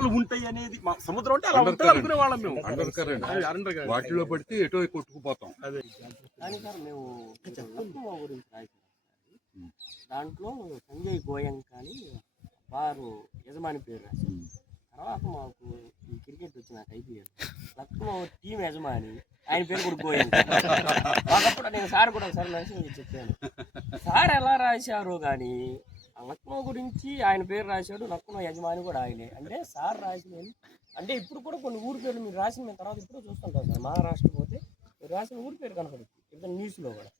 అలా ఉంటాయి అనేది సముద్రం అంటే అలా ఉంటుంది అనుకునే వాళ్ళం మేము. వాటిలో పడితే ఎటో కొట్టుకుపోతాం. అదే కానీ సార్ మేము లక్నో గురించి రాశారు. దాంట్లో సంజయ్ గోయంక్ అని వారు యజమాని పేరు రాశారు. తర్వాత మాకు ఈ క్రికెట్ వచ్చినాక ఐపీఎల్ లక్నో టీం యజమాని ఆయన పేరు కూడా గోయంక్. ఒకప్పుడు నేను సార్ కూడా ఒకసారి మెసేజ్ చెప్పాను, సార్ ఎలా రాశారు కానీ లక్నో గురించి ఆయన పేరు రాశాడు, లక్నో యజమాని కూడా ఆయనే. అంటే సార్ రాసిన అంటే ఇప్పుడు కూడా కొన్ని ఊరి పేర్లు మీరు రాసిన మేము తర్వాత ఇప్పుడు చూస్తుంటాం సార్. మహారాష్ట్ర పోతే మీరు రాసిన ఊరి పేరు కనపడుతుంది ఇప్పుడు న్యూస్లో కూడా.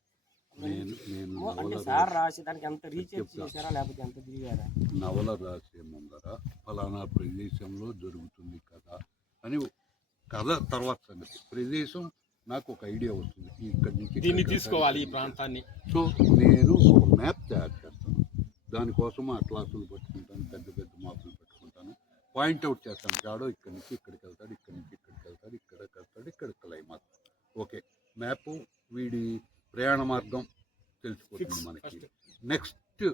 అంటే సార్ రాసి దానికి ఎంత రీసెర్చ్ చేశారా లేకపోతే ఎంత తిరిగారా? నవల రాసే ముందర ఫలానా ప్రదేశంలో జరుగుతుంది కదా అని కథ తర్వాత సంగతి. ప్రదేశం నాకు ఒక ఐడియా వస్తుంది, ఇక్కడి నుంచి దీన్ని తీసుకోవాలి ఈ ప్రాంతాన్ని. సో నేను ఒక మ్యాప్ తయారు చేస్తాను, దానికోసం అట్లాసులు పట్టుకుంటాను, పెద్ద పెద్ద మాపులు పెట్టుకుంటాను, పాయింట్అవుట్ చేస్తాను. జాడో ఇక్కడి నుంచి ఇక్కడికి వెళ్తాడు, ఇక్కడి నుంచి ఇక్కడికి వెళ్తాడు, ఇక్కడికి వెళ్తాడు, ఇక్కడ క్లైమాక్స్. ఓకే, మ్యాప్ వీడి ప్రయాణ మార్గం తెలిసిపోతుంది మనకి. నెక్స్ట్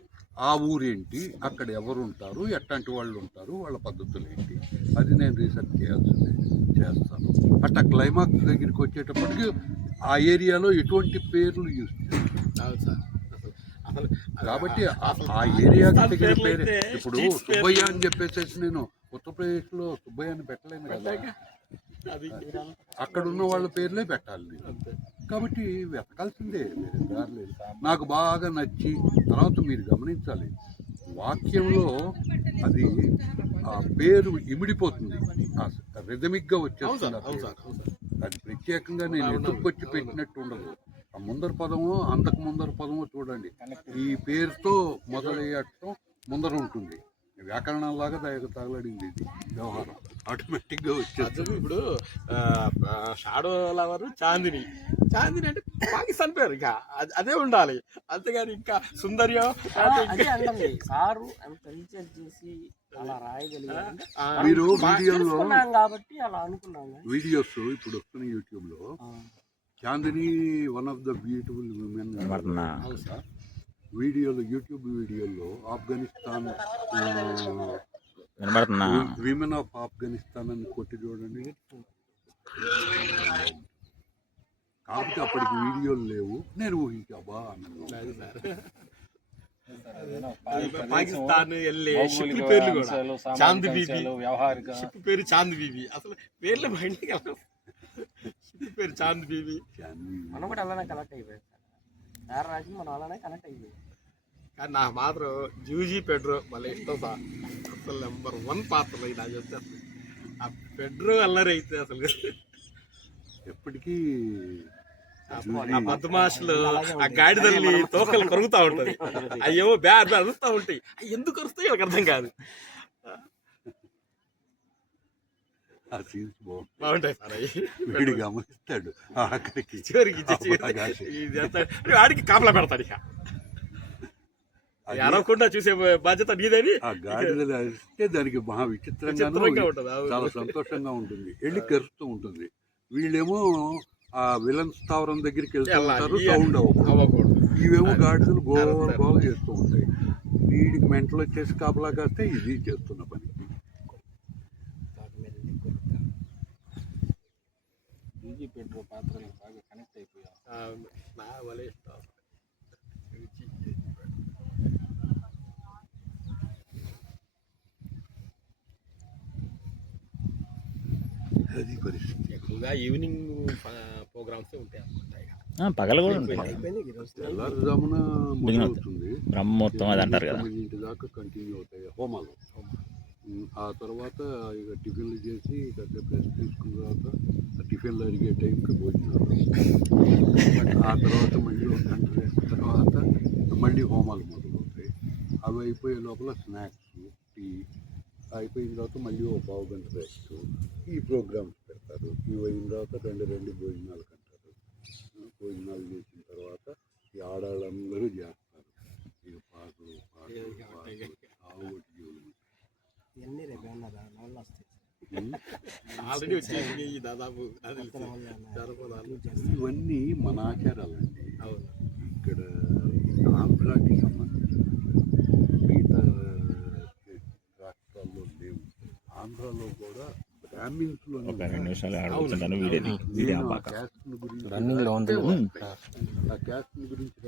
ఆ ఊరేంటి, అక్కడ ఎవరు ఉంటారు, ఎట్లాంటి వాళ్ళు ఉంటారు, వాళ్ళ పద్ధతులు ఏంటి, అది నేను రీసెర్చ్ చేయాల్సింది చేస్తాను. అట్లా క్లైమాక్స్ దగ్గరికి వచ్చేటప్పటికి ఆ ఏరియాలో ఎటువంటి పేర్లు యూజ్ చేస్తాను. కాబట్టి ఆ ఏరియాకి తగిన పేరే. ఇప్పుడు సుబ్బయ్య అని చెప్పేసి నేను ఉత్తరప్రదేశ్లో సుబ్బయ్య అని పెట్టలేను కదా, అక్కడ ఉన్న వాళ్ళ పేర్లే పెట్టాలి నేను. కాబట్టి వెతకాల్సిందే, వేరే దారి లేదు. నాకు బాగా నచ్చి తర్వాత మీరు గమనించాలి, వాక్యంలో అది ఆ పేరు ఇమిడిపోతుంది, రిథమిక్గా వచ్చేస్తుంది. అది ప్రత్యేకంగా నేను ఎత్తుకొచ్చి పెట్టినట్టు ఉండదు. ఆ ముందర పదము అంతకు ముందర పదము చూడండి, ఈ పేరుతో మొదలయ్యటం ముందర ఉంటుంది. వ్యాకరణంలాగా తగలడింది ఇది వ్యవహారం, ఆటోమేటిక్గా వచ్చేస్తుంది. ఇప్పుడు షాడో లవర్ చాందిని అంటే పాకిస్తాన్ పేరు, ఇక అదే ఉండాలి, అంతేగాని ఇంకా సుందర్యం సారు అంత రీసెర్చ్ చేసి అలా రాయగలిగారు. మీరు వీడియోలో కాబట్టి అలా అనుకున్నాను. వీడియోస్ ఇప్పుడు వస్తున్న యూట్యూబ్లో Chandini one of the beautiful women వీడియోలో, యూట్యూబ్ వీడియోలో ఆఫ్ఘనిస్తాన్ విమెన్ ఆఫ్ ఆఫ్ఘనిస్తాన్ అని కొట్టి చూడండి. కాబట్టి అప్పటికి వీడియోలు లేవు, నేను ఊహించాబా అన్నాను. పాకిస్తాన్ వెళ్ళే షిప్ పేర్లు కూడా చాంద్ బీబీ, షిప్ పేరు చాంద్ బీబీ, అసలు పేర్లు బయట షిప్ పేరు చాంద్ బీబీ. మనం కూడా అలానే కనెక్ట్ అయిపోయాం సార్ రాసి, మనం అలానే కనెక్ట్ అయిపోయాం. కానీ నాకు మాత్రం జూజీ పెడ్రో మళ్ళీ ఇష్టం సార్. అసలు నెంబర్ 1 పాత్రలు ఇలా చెప్తే అసలు ఆ పెడ్రో అల్లరి అయితే అసలు ఎప్పటికీ ఆ బద్మాషులు ఆ గాడిదల్ని తోకలు కరుగుతూ ఉంటుంది, అయ్యేమో బ్యాడ్ అరుస్తూ ఉంటాయి, అవి ఎందుకు అరుస్తాయి నాకు అర్థం కాదు. బాగుంటాయి సార్ అవి. వీడు గమనిస్తాడు ఆఖరికి, చివరికి ఆడికి కాపలా పెడతాడు, ఇక అరవకుండా చూసే బాధ్యత నీదని. ఆ గాడిదలు అరిస్తే దానికి మహా విచిత్రంగా ఉంటుంది, చాలా సంతోషంగా ఉంటుంది, వెళ్ళి కరుస్తూ ఉంటుంది. వీళ్ళేమో ఆ విలన్ స్థావరం దగ్గరికి వెళ్తారు, సౌండ్ అవ్వకూడదు. ఇవేమో గాడిదలు గోగా చేస్తూ ఉంటాయి. వీడికి మెంటలు వచ్చేసి కాపలా కాస్తే ఇది చేస్తున్న పని. పెట్రో పాత్రలు బాగా కనెక్ట్ అయిపోయాం. అది పరిస్థితి. ఎక్కువగా ఈవినింగ్ ప్రోగ్రామ్స్ ఉంటాయి అనుకుంటా, పగల కూడా ఉంటాయి. తెల్లారుజామున మొదలవుతుంది, బ్రహ్మముహూర్తం అది అంటారు కదా, 9 దాకా కంటిన్యూ అవుతాయి హోమాలు. ఆ తర్వాత ఇక టిఫిన్లు చేసి కాసేపు రెస్ట్ తీసుకున్న తర్వాత టిఫిన్లు అరిగే టైంకి భోజనాలు, ఆ తర్వాత మళ్ళీ 1 గంట రెస్ట్ తర్వాత మళ్ళీ హోమాలు మొదలవుతాయి. అవి అయిపోయే లోపల స్నాక్స్, టీ అయిపోయిన తర్వాత మళ్ళీ 1 పావు గంట రెస్ట్, ఈ ప్రోగ్రామ్స్ పెడతారు. ఇవి అయిన తర్వాత 2 భోజనాలు కంటారు. భోజనాలు చేసిన తర్వాత ఈ ఆడవాళ్ళందరూ చేస్తారు, ఇక పాటలు ఆవు ఇవన్నీ రేపు అన్నారా నవలు వస్తాయి ఆల్రెడీ వచ్చేసి దాదాపు ఇవన్నీ మన ఆచారాలండి. ఇక్కడ ఆంధ్రాకి సంబంధించిన మిగతా రాష్ట్రాల్లో లేవు. ఆంధ్ర ఆంధ్రాలో కూడా బ్రాహ్మిన్స్ లో ఒక 2 నిమిషాలు అడుగుతున్నాను వీడియోని. నేను ఆ క్యాస్ట్ గురించి రన్నింగ్ లో ఉంది. ఆ క్యాస్ట్ గురించి